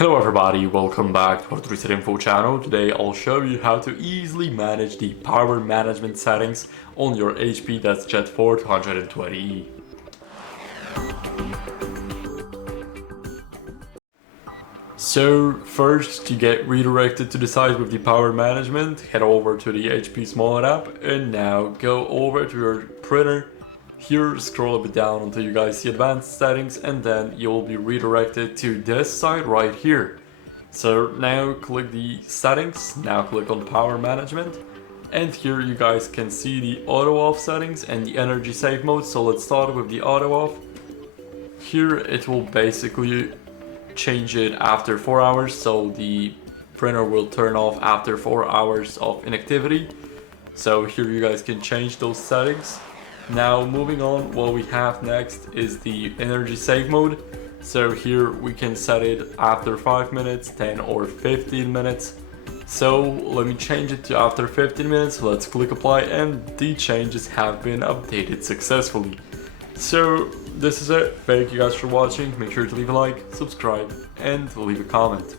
Hello everybody, welcome back to HardReset.Info channel. Today I'll show you how to easily manage the power management settings on your HP DeskJet 4220e. So first, to get redirected to the site with the power management, head over to the HP Smaller app and now go over to your printer. Here, scroll a bit down until you guys see advanced settings, and then you'll be redirected to this site right here. So now click the settings, now click on power management, and here you guys can see the auto off settings and the energy save mode. So let's start with the auto off. Here it will basically change it after 4 hours, so the printer will turn off after 4 hours of inactivity. So here you guys can change those settings. Now moving on, what we have next is the energy save mode. So here we can set it after 5 minutes, 10 or 15 minutes. So let me change it to after 15 minutes. Let's click apply and the changes have been updated successfully. So this is it. Thank you guys for watching. Make sure to leave a like, subscribe and leave a comment.